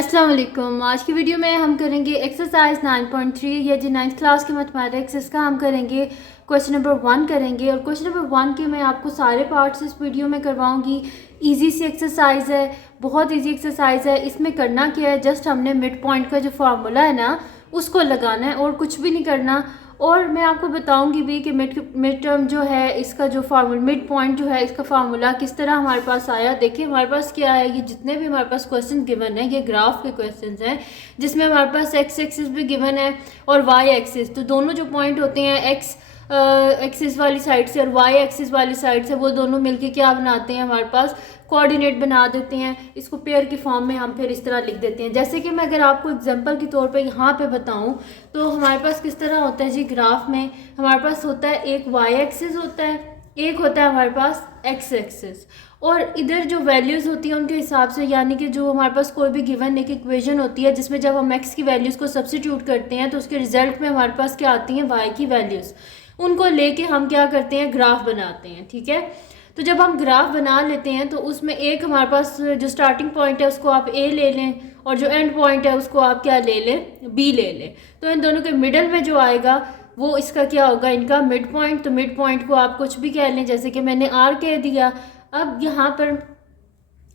अस्सलाम वालेकुम। आज की वीडियो में हम करेंगे एक्सरसाइज 9.3 या जी 9th क्लास के मैथमेटिक्स। इसका हम करेंगे क्वेश्चन नंबर 1 करेंगे और क्वेश्चन नंबर 1 के मैं आपको सारे पार्ट्स इस वीडियो में करवाऊंगी। इजी सी एक्सरसाइज है, बहुत इजी एक्सरसाइज है। इसमें करना क्या है, जस्ट हमने मिड पॉइंट का जो फार्मूला है ना उसको लगाना है और कुछ भी नहीं करना। और मैं आपको बताऊंगी भी कि मिड टर्म जो है इसका जो फार्मूला, मिड पॉइंट जो है इसका फार्मूला किस तरह हमारे पास आया। देखिए हमारे पास क्या है, ये जितने भी हमारे पास क्वेश्चन गिवन है ये ग्राफ के क्वेश्चन हैं, जिसमें हमारे पास एक्स एक्सिस भी गिवन है और वाई एक्सिस। तो दोनों जो पॉइंट होते हैं एक्स एक्सिस वाली साइड से और वाई एक्सिस वाली साइड से, वो दोनों मिलके क्या बनाते हैं, हमारे पास कोऑर्डिनेट बना देते हैं। इसको पेयर की फॉर्म में हम फिर इस तरह लिख देते हैं। जैसे कि मैं अगर आपको एग्जांपल के तौर पे यहाँ पे बताऊँ तो हमारे पास किस तरह होता है जी, ग्राफ में हमारे पास होता है एक वाई एक्सिस होता है, एक होता है हमारे पास एक्स एक्सिस, और इधर जो वैल्यूज़ होती हैं उनके हिसाब से, यानी कि जो हमारे पास कोई भी गिवन एक इक्वेशन होती है जिसमें जब हम एक्स की वैल्यूज़ को सब्सिट्यूट करते हैं तो उसके रिजल्ट में हमारे पास क्या आती हैं, वाई की वैल्यूज़। उनको लेके हम क्या करते हैं, ग्राफ बनाते हैं। ठीक है, तो जब हम ग्राफ बना लेते हैं तो उसमें एक हमारे पास जो स्टार्टिंग पॉइंट है उसको आप ए ले लें और जो एंड पॉइंट है उसको आप क्या ले लें, बी ले लें। तो इन दोनों के मिडल में जो आएगा वो इसका क्या होगा, इनका मिड पॉइंट। तो मिड पॉइंट को आप कुछ भी कह लें, जैसे कि मैंने आर कह दिया। अब यहाँ पर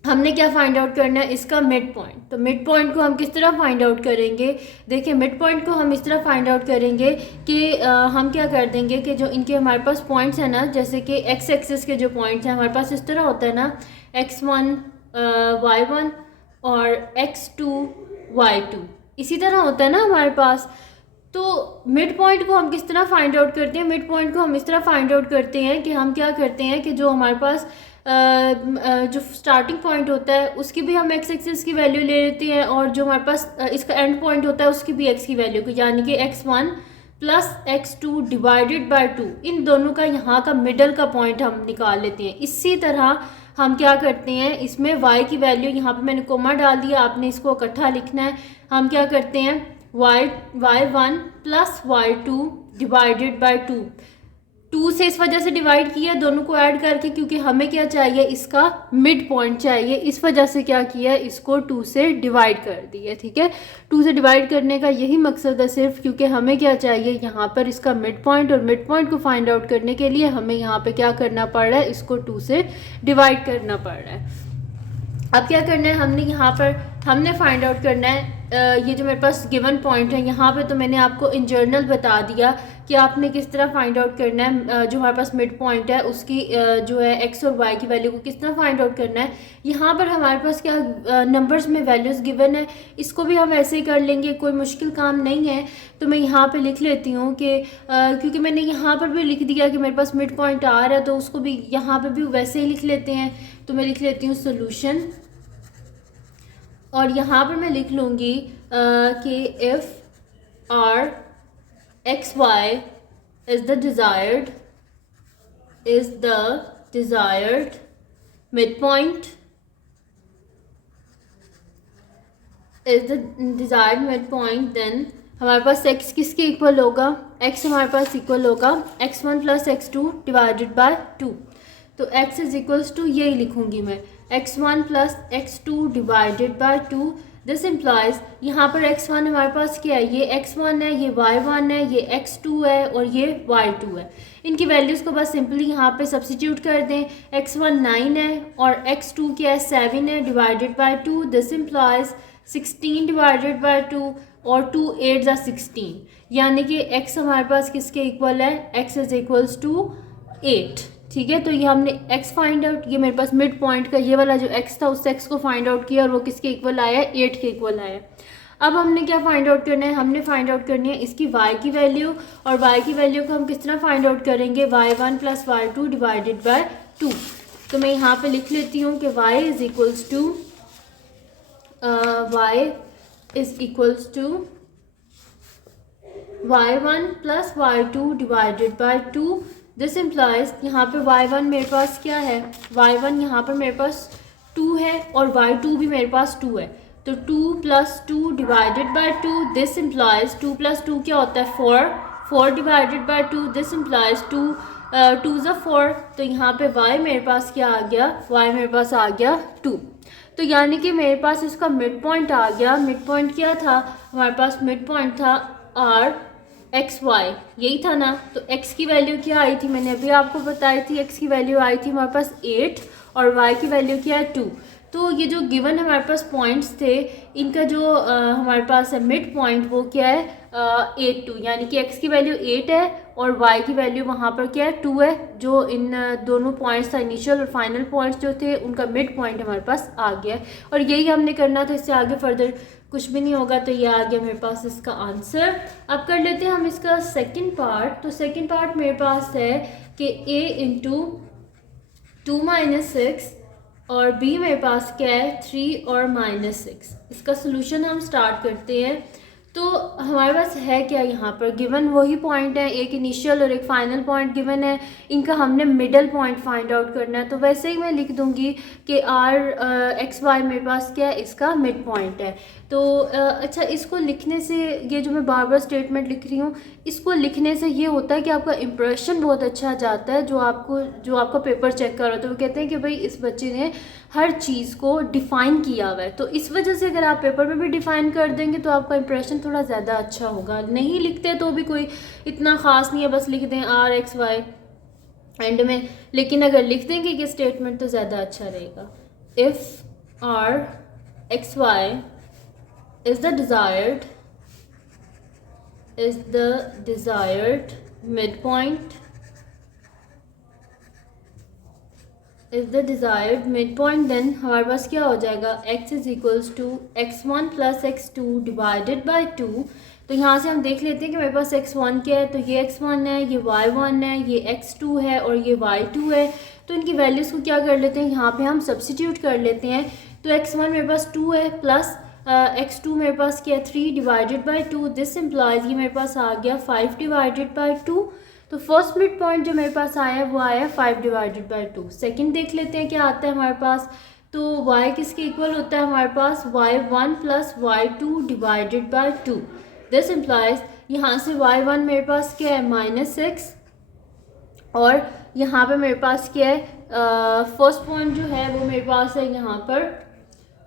हमने क्या फाइंड आउट करना है, इसका मिड पॉइंट। तो मिड पॉइंट को हम किस तरह फाइंड आउट करेंगे, देखिए मिड पॉइंट को हम इस तरह फाइंड आउट करेंगे कि हम क्या कर देंगे कि जो इनके हमारे पास पॉइंट्स हैं ना, जैसे कि एक्स एक्सिस के जो पॉइंट्स हैं हमारे पास इस तरह होता है ना, x1 y1 और x2 y2, इसी तरह होता है ना हमारे पास। तो मिड पॉइंट को हम किस तरह फाइंड आउट करते हैं, मिड पॉइंट को हम इस तरह फाइंड आउट करते हैं कि हम क्या करते हैं कि जो हमारे पास जो स्टार्टिंग पॉइंट होता है उसकी भी हम एक्स एक्सिस की वैल्यू ले लेते हैं और जो हमारे पास इसका एंड पॉइंट होता है उसकी भी एक्स की वैल्यू, यानी कि x1 plus x2 divided by 2, इन दोनों का यहाँ का मिडल का पॉइंट हम निकाल लेते हैं। इसी तरह हम क्या करते हैं, इसमें y की वैल्यू, यहाँ पे मैंने कोमा डाल दिया, आपने इसको इकट्ठा लिखना है। हम क्या करते हैं, y1 plus y2 divided by 2 से इस वजह से डिवाइड किया दोनों को ऐड करके, क्योंकि हमें क्या चाहिए, इसका मिड पॉइंट चाहिए, इस वजह से क्या किया, इसको 2 से डिवाइड कर दिया। ठीक है, 2 से डिवाइड करने का यही मकसद है सिर्फ, क्योंकि हमें क्या चाहिए यहाँ पर इसका मिड पॉइंट, और मिड पॉइंट को फाइंड आउट करने के लिए हमें यहाँ पे क्या करना पड़ रहा है, इसको 2 से डिवाइड करना पड़ रहा है। अब क्या करना है, हमने यहाँ पर हमने फाइंड आउट करना है ये जो मेरे पास गिवन पॉइंट है यहाँ पे, तो मैंने आपको इन जर्नल बता दिया कि आपने किस तरह फाइंड आउट करना है जो हमारे पास मिड पॉइंट है उसकी जो है एक्स और वाई की वैल्यू को किस तरह फाइंड आउट करना है। यहाँ पर हमारे पास क्या नंबर्स में वैल्यूज़ गिवन है, इसको भी हम ऐसे ही कर लेंगे, कोई मुश्किल काम नहीं है। तो मैं यहाँ पर लिख लेती हूँ कि क्योंकि मैंने यहाँ पर भी लिख दिया कि मेरे पास मिड पॉइंट आ रहा है, तो उसको भी यहाँ पर भी वैसे ही लिख लेते हैं। तो मैं लिख लेती हूँ सोल्यूशन, और यहाँ पर मैं लिख लूँगी कि if R X Y is the desired mid point then हमारे पास x किसके इक्वल होगा, x हमारे पास इक्वल होगा x1 plus x2 divided by 2। तो x इज इक्वल्स टू, यही लिखूंगी मैं, x1 plus x2 divided by 2। This implies, यहाँ पर x1 हमारे पास क्या है, ये x1 है, ये y1 है, ये x2 है और ये y2 है। इनकी वैल्यूज़ को बस सिंपली यहाँ पे सब्सिट्यूट कर दें। x1 9 है और x2 क्या है, 7 है, divided by 2। This implies 16 divided by 2 और 2 8 जा 16, यानी कि x हमारे पास किसके इक्वल है, x इज इक्वल्स टू 8। ठीक है, तो ये हमने x फाइंड आउट, ये मेरे पास मिड पॉइंट का ये वाला जो x था उस x को फाइंड आउट किया और वो किसके इक्वल आया, 8 के इक्वल आया। अब हमने क्या फाइंड आउट करना है, हमने फाइंड आउट करनी है इसकी y की वैल्यू, और y की वैल्यू को हम किस तरह फाइंड आउट करेंगे, y1 plus y2 divided by 2। तो मैं यहाँ पे लिख लेती हूँ कि y is equals to y1 plus y2 divided by 2। This implies, यहाँ पे y1 मेरे पास क्या है, y1 यहाँ पर मेरे पास 2 है और y2 भी मेरे पास 2 है। तो 2 plus 2 divided by 2। This implies 2 plus 2 क्या होता है, 4 डिवाइडेड बाय 2। दिस इम्प्लाइज 2 ज़ा 4। तो यहाँ पे y मेरे पास क्या आ गया, y मेरे पास आ गया 2। तो यानी कि मेरे पास इसका मिड पॉइंट आ गया। मिड पॉइंट क्या था हमारे पास? मिड पॉइंट था आर एक्स वाई, यही था ना। तो x की वैल्यू क्या आई थी? मैंने अभी आपको बताई थी। x की वैल्यू आई थी हमारे पास 8 और y की वैल्यू क्या है 2। तो ये जो गिवन हमारे पास पॉइंट्स थे, इनका जो हमारे पास है मिड पॉइंट, वो क्या है 8 2, यानी कि x की वैल्यू 8 है और y की वैल्यू वहाँ पर क्या है 2 है। जो इन दोनों पॉइंट्स था, इनिशियल और फाइनल पॉइंट्स जो थे, उनका मिड पॉइंट हमारे पास आ गया है। और यही हमने करना था, इससे आगे फर्दर कुछ भी नहीं होगा। तो ये आ गया मेरे पास इसका आंसर। अब कर लेते हैं हम इसका सेकंड पार्ट। तो सेकंड पार्ट मेरे पास है कि a इंटू 2 - 6 और b मेरे पास क्या है 3 और -6। इसका सोल्यूशन हम स्टार्ट करते हैं। तो हमारे पास है क्या यहाँ पर? गिवन वही पॉइंट है, एक इनिशियल और एक फाइनल पॉइंट गिवन है। इनका हमने मिडल पॉइंट फाइंड आउट करना है। तो वैसे ही मैं लिख दूंगी कि आर एक्स वाई मेरे पास क्या है, इसका मिड पॉइंट है। तो अच्छा, इसको लिखने से, ये जो मैं बार बार स्टेटमेंट लिख रही हूँ, इसको लिखने से ये होता है कि आपका इंप्रेशन बहुत अच्छा जाता है। जो आपका पेपर चेक कर रहा हो, तो वो कहते हैं कि भाई इस बच्चे ने हर चीज़ को डिफ़ाइन किया हुआ है। तो इस वजह से अगर आप पेपर में भी डिफ़ाइन कर देंगे तो आपका इंप्रेशन थोड़ा ज़्यादा अच्छा होगा। नहीं लिखते तो भी कोई इतना ख़ास नहीं है, बस लिख दें आर एक्स वाई एंड में। लेकिन अगर लिख देंगे कि स्टेटमेंट, तो ज़्यादा अच्छा रहेगा। If R X Y is the desired midpoint, then हमारे पास क्या हो जाएगा? x is equals to x1 + x2 divided by 2। तो यहाँ से हम देख लेते हैं कि मेरे पास x1 क्या है। तो ये x1 है, ये y1 है, ये x2 है और ये y2 है। तो इनकी वैल्यूज़ को क्या कर लेते हैं, यहाँ पे हम सब्स्टिट्यूट कर लेते हैं। तो x1 मेरे पास 2 है प्लस x2 मेरे पास क्या है 3 डिवाइडेड बाई 2। दिस इम्प्लाइज ये मेरे पास आ गया 5 डिवाइडेड बाई 2। तो फर्स्ट मिड पॉइंट जो मेरे पास आया वो आया 5 डिवाइडेड बाई 2। सेकेंड देख लेते हैं क्या आता है हमारे पास। तो y किसके इक्वल होता है हमारे पास? y1 + y2 divided by 2। This implies यहाँ से y1 मेरे पास क्या है -6 और यहाँ पे मेरे पास क्या है फर्स्ट पॉइंट जो है वो मेरे पास है यहाँ पर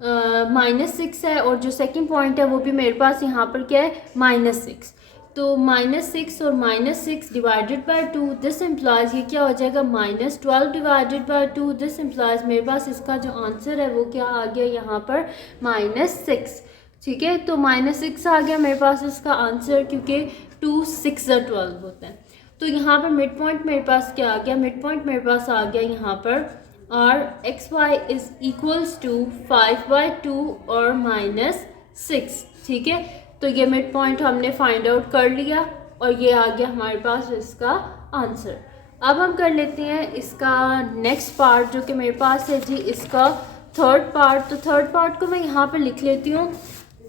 -6 है और जो सेकंड पॉइंट है वो भी मेरे पास यहाँ पर क्या है -6। तो -6 और -6 डिवाइडेड बाई 2, दिस इम्प्लाइज ये क्या हो जाएगा -12 डिवाइडेड बाई 2। दिस इम्प्लाइज मेरे पास इसका जो आंसर है वो क्या आ गया यहाँ पर -6। ठीक है, तो -6 आ गया मेरे पास इसका आंसर, क्योंकि 2 6 12 होता है। तो यहाँ पर मिड पॉइंट मेरे पास क्या आ गया? मिड पॉइंट मेरे पास आ गया यहाँ पर R X Y is equals to 5/2 और -6। ठीक है, तो ये मिड पॉइंट हमने फाइंड आउट कर लिया और ये आ गया हमारे पास इसका आंसर। अब हम कर लेते हैं इसका नेक्स्ट पार्ट, जो कि मेरे पास है जी इसका थर्ड पार्ट। तो थर्ड पार्ट को मैं यहाँ पे लिख लेती हूँ।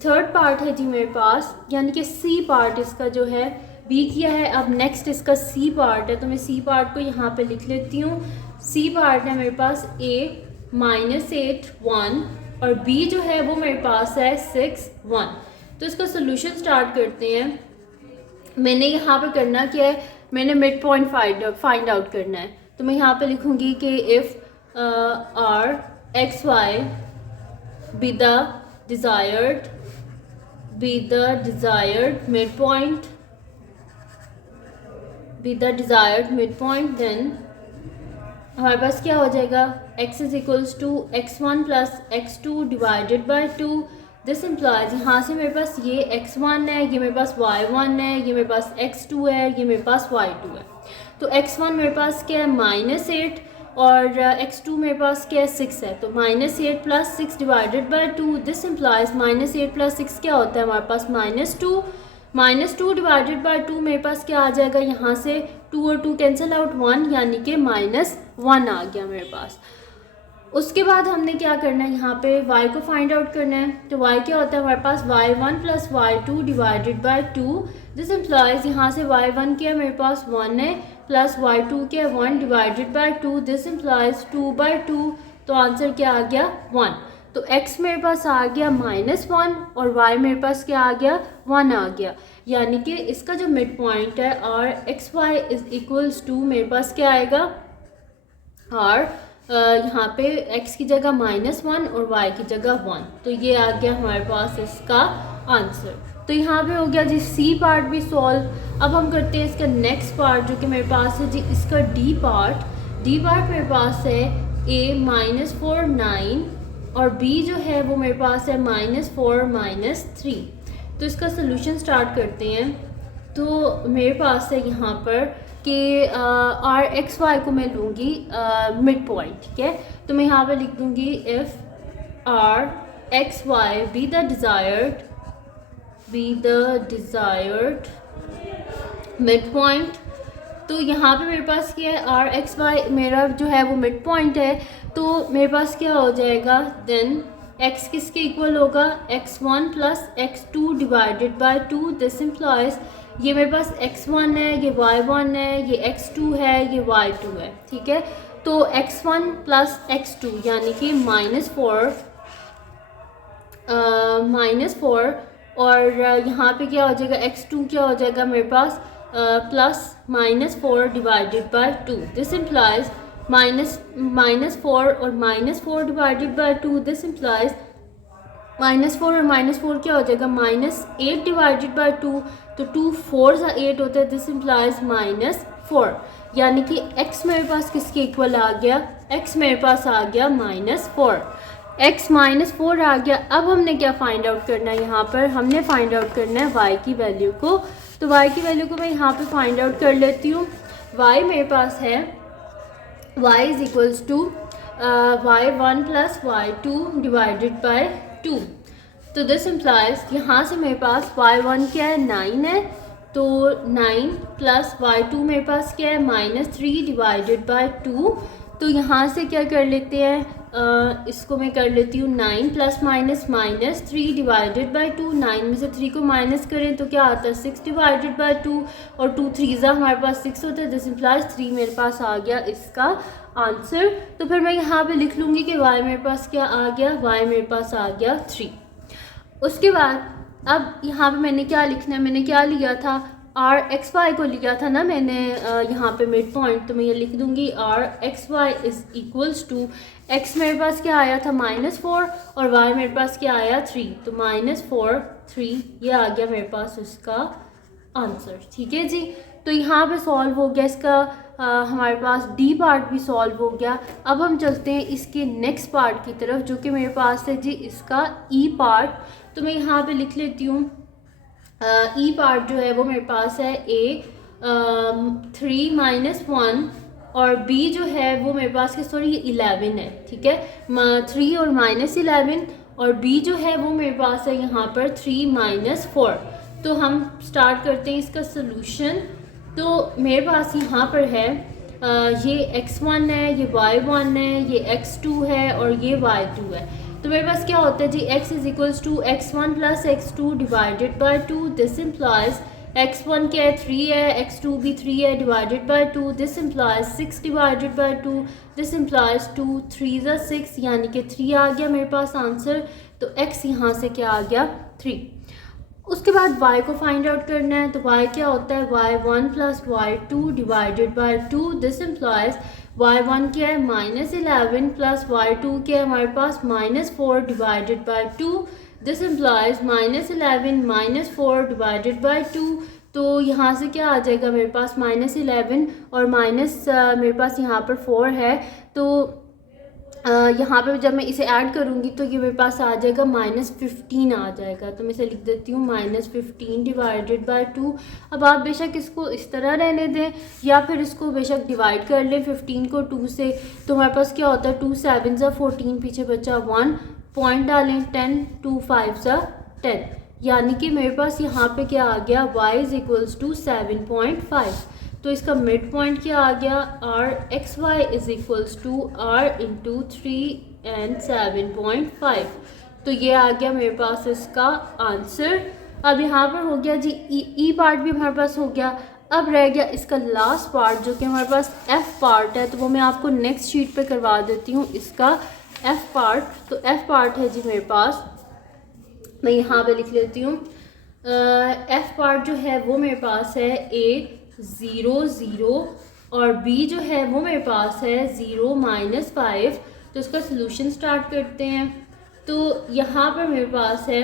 थर्ड पार्ट है जी मेरे पास, यानी कि सी पार्ट इसका जो है, बी किया है, अब नेक्स्ट इसका सी पार्ट है। तो मैं सी पार्ट को यहाँ पे लिख लेती हूँ। सी पार्ट है मेरे पास a -8 1 और b जो है वो मेरे पास है 6 1। तो इसका सोल्यूशन स्टार्ट करते हैं। मैंने यहाँ पे करना क्या है, मैंने मिड पॉइंट फाइंड आउट करना है। तो मैं यहाँ पे लिखूँगी कि if R X Y be the desired mid point, then हमारे पास क्या हो जाएगा? x is equals to x1 + x2 divided by 2। This implies यहाँ से मेरे पास ये x1 है, ये मेरे पास y1 है, ये मेरे पास x2 है, ये मेरे पास y2 है। तो x1 मेरे पास क्या है -8 और x2 मेरे पास क्या है 6 है। तो -8 + 6 डिवाइडेड बाई 2। दिस इम्प्लाइज -8 + 6 क्या होता है हमारे पास? -2। -2 डिवाइडेड बाई 2 मेरे पास क्या आ जाएगा? यहाँ से 2 और 2 कैंसिल आउट 1, यानी कि -1 आ गया मेरे पास। उसके बाद हमने क्या करना है, यहाँ पे y को फाइंड आउट करना है। तो y क्या होता है हमारे पास? y1 + y2 divided by 2। This implies यहाँ से y1 क्या मेरे पास 1 है प्लस y2 क्या 1 डिवाइडेड बाई 2। This implies 2/2। तो आंसर क्या आ गया? 1। तो x मेरे पास आ गया -1 और y मेरे पास क्या आ गया? 1 आ गया। यानी कि इसका जो मिड पॉइंट है और X Y is equals to मेरे पास क्या आएगा? आर यहाँ पे x की जगह -1 और y की जगह 1। तो ये आ गया हमारे पास इसका आंसर। तो यहाँ पे हो गया जी सी पार्ट भी सॉल्व। अब हम करते हैं इसका नेक्स्ट पार्ट जो कि मेरे पास है जी इसका डी पार्ट। डी पार्ट मेरे पास है a -4 9 और b जो है वो मेरे पास है -4 -3। तो इसका सोल्यूशन स्टार्ट करते हैं। तो मेरे पास है यहाँ पर कि आर एक्स वाई को मैं लूँगी मिड पॉइंट, ठीक है। तो मैं यहाँ पे लिख दूँगी if R X Y be the desired mid point. तो यहाँ पे मेरे पास क्या है, आर एक्स वाई मेरा जो है वो मिड पॉइंट है। तो मेरे पास क्या हो जाएगा, देन x किसके इक्वल होगा, x1 plus x2 divided by 2। This employees ये मेरे पास x1 है, ये y1 है, ये x2 है, ये y2 है, ठीक है। तो x1 प्लस x2 यानी कि -4 और यहाँ पे क्या हो जाएगा, x2 क्या हो जाएगा मेरे पास plus -4 divided by 2। This implies -4 और -4 डिवाइडेड बाय 2। दिस इम्प्लाइज -4 और -4 क्या हो जाएगा, -8 डिवाइडेड बाय 2। तो 2 4 8 होता है। दिस इम्प्लाइज -4 यानी कि x मेरे पास किसके इक्वल आ गया, x मेरे पास आ गया -4। x -4 आ गया। अब हमने क्या फाइंड आउट करना है, यहाँ पर हमने फाइंड आउट करना है y की वैल्यू को। तो y की वैल्यू को मैं यहाँ पे फाइंड आउट कर लेती हूँ। y मेरे पास है y is equals to y1 plus y2 divided by 2। तो दिस इम्प्लाइज यहाँ से मेरे पास y1 क्या है 9 है, तो 9 प्लस y2 मेरे पास क्या है -3 डिवाइडेड बाय 2। तो यहाँ से क्या कर लेते हैं, इसको मैं कर लेती हूँ 9 प्लस -3 डिवाइडेड बाय 2। 9 में से 3 को माइनस करें तो क्या आता है 6 डिवाइडेड बाय 2 और 2 3 हमारे पास 6 होता है। दिस इम्प्लाइज 3 मेरे पास आ गया इसका आंसर। तो फिर मैं यहाँ पे लिख लूँगी कि y मेरे पास क्या आ गया, y मेरे पास आ गया 3। उसके बाद अब यहाँ पे मैंने क्या लिखना है, मैंने क्या लिया था, आर एक्स वाई को लिया था ना मैंने यहाँ पे मिड पॉइंट। तो मैं ये लिख दूँगी R X Y is equals to X मेरे पास क्या आया था -4 और y मेरे पास क्या आया 3। तो -4 3 ये आ गया मेरे पास उसका आंसर, ठीक है जी। तो यहाँ पे सॉल्व हो गया इसका हमारे पास डी पार्ट भी सॉल्व हो गया। अब हम चलते हैं इसके नेक्स्ट पार्ट की तरफ जो कि मेरे पास है जी इसका ई पार्ट। तो मैं यहाँ पे लिख लेती हूँ ई पार्ट जो है वो मेरे पास है a 3 -1 और b जो है वो मेरे पास के सॉरी 11 है, ठीक है। 3 और -11 और b जो है वो मेरे पास है यहाँ पर 3 -4। तो हम स्टार्ट करते हैं इसका सोल्यूशन। तो मेरे पास यहाँ पर है ये x1 है, ये y1 है, ये x2 है और ये y2 है। तो मेरे पास क्या होता है जी x is equals to x1 plus x2 divided by 2। This implies x1 क्या है 3 है, x2 भी 3 है divided by 2। This implies 6 divided by 2। This implies 2 3 6 यानी कि 3 आ गया मेरे पास आंसर। तो x यहाँ से क्या आ गया 3। उसके बाद y को फाइंड आउट करना है। तो y क्या होता है y1 plus y2 divided by 2। This implies y1 क्या है -11 प्लस y2 क्या है हमारे पास -4 divided by 2। This implies -11 -4 divided by 2। तो यहाँ से क्या आ जाएगा मेरे पास -11 और माइनस मेरे पास यहाँ पर 4 है। तो यहाँ पे जब मैं इसे ऐड करूँगी तो ये मेरे पास आ जाएगा -15 आ जाएगा। तो मैं इसे लिख देती हूँ -15 डिवाइडेड बाय 2। अब आप बेशक इसको इस तरह रहने दें या फिर इसको बेशक डिवाइड कर लें 15 को 2 से। तो हमारे पास क्या होता है 2 7 14 पीछे बचा 1 पॉइंट डालें 10 2 5 10 यानी कि मेरे पास यहाँ पे क्या आ गया y इज इक्वल्स टू 7.5। तो इसका मिड पॉइंट क्या आ गया R X Y is equals to R into 3 and 7.5। तो ये आ गया मेरे पास इसका आंसर। अब यहाँ पर हो गया जी ई पार्ट भी हमारे पास हो गया। अब रह गया इसका लास्ट पार्ट जो कि हमारे पास एफ पार्ट है। तो वो मैं आपको नेक्स्ट शीट पे करवा देती हूँ इसका एफ पार्ट। तो एफ पार्ट है जी मेरे पास, मैं यहाँ पे लिख लेती हूँ एफ पार्ट जो है वो मेरे पास है A 0 0 और b जो है वो मेरे पास है 0 - 5। तो इसका सोल्यूशन स्टार्ट करते हैं। तो यहाँ पर मेरे पास है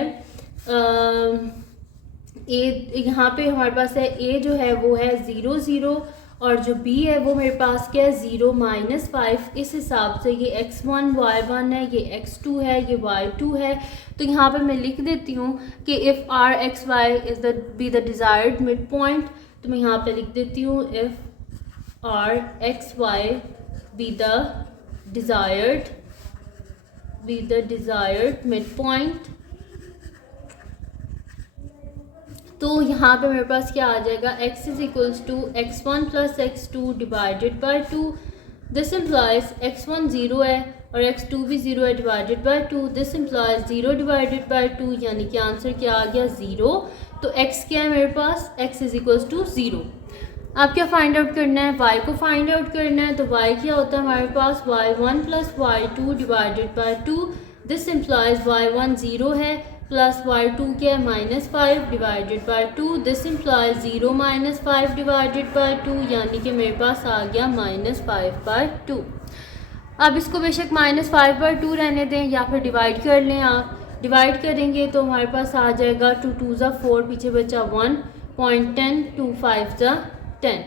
ए, यहाँ पे हमारे पास है a जो है वो है 0 0 और जो b है वो मेरे पास क्या है 0 - 5। इस हिसाब से ये x1 y1 है, ये x2 है, ये y2 है। तो यहाँ पे मैं लिख देती हूँ कि if r x y is the desired mid point. तो मैं यहाँ पे लिख देती हूँ if r x y be the desired mid point. तो यहाँ पे मेरे पास क्या आ जाएगा, x is equals to x1 + x2 divided by 2। This implies x1 0 है और x2 भी 0 है divided by 2। This implies 0 divided by 2, यानी कि आंसर क्या आ गया 0। तो x क्या है मेरे पास, x इज इक्वल्स टू 0। आप क्या फाइंड आउट करना है, y को फाइंड आउट करना है। तो y क्या होता है हमारे पास, y1 + y2 divided by 2। This implies y1 0 है प्लस y2 क्या है -5 divided by 2। This implies 0 - 5 divided by 2, यानी कि मेरे पास आ गया -5/2। अब इसको बेशक -5/2 रहने दें या फिर डिवाइड कर लें। आप डिवाइड करेंगे तो हमारे पास आ जाएगा 2 2 ज़ा 4, पीछे बचा 1.10, 2 5 ज़ा 10।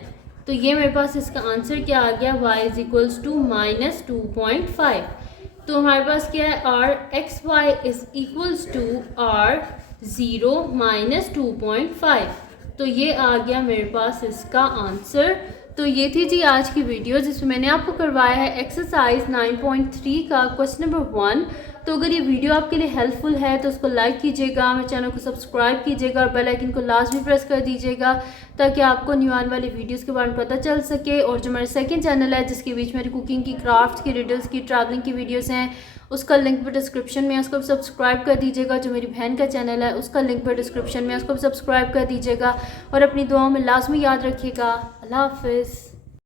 तो ये मेरे पास इसका आंसर क्या आ गया, y इज इक्वल्स टू -2.5। तो हमारे पास क्या है, r x y is equals to r 0 - 2.5। तो ये आ गया मेरे पास इसका आंसर। तो ये थी जी आज की वीडियो जिसमें मैंने आपको करवाया है एक्सरसाइज 9.3 का क्वेश्चन नंबर 1। तो अगर ये वीडियो आपके लिए हेल्पफुल है तो उसको लाइक कीजिएगा, मेरे चैनल को सब्सक्राइब कीजिएगा और बेल आइकन को लाजमी प्रेस कर दीजिएगा ताकि आपको न्यू आने वाली वीडियोस के बारे में पता चल सके। और जो मेरा सेकंड चैनल है जिसके बीच मेरी कुकिंग की, क्राफ्ट की, रिडल्स की, ट्रैवलिंग की वीडियोस हैं, उसका लिंक भी डिस्क्रिप्शन में है, उसको भी सब्सक्राइब कर दीजिएगा। जो मेरी बहन का चैनल है उसका लिंक भी डिस्क्रिप्शन में है, उसको भी सब्सक्राइब कर दीजिएगा। और अपनी दुआओं में लाजमी याद रखिएगा। अल्लाह हाफिज़।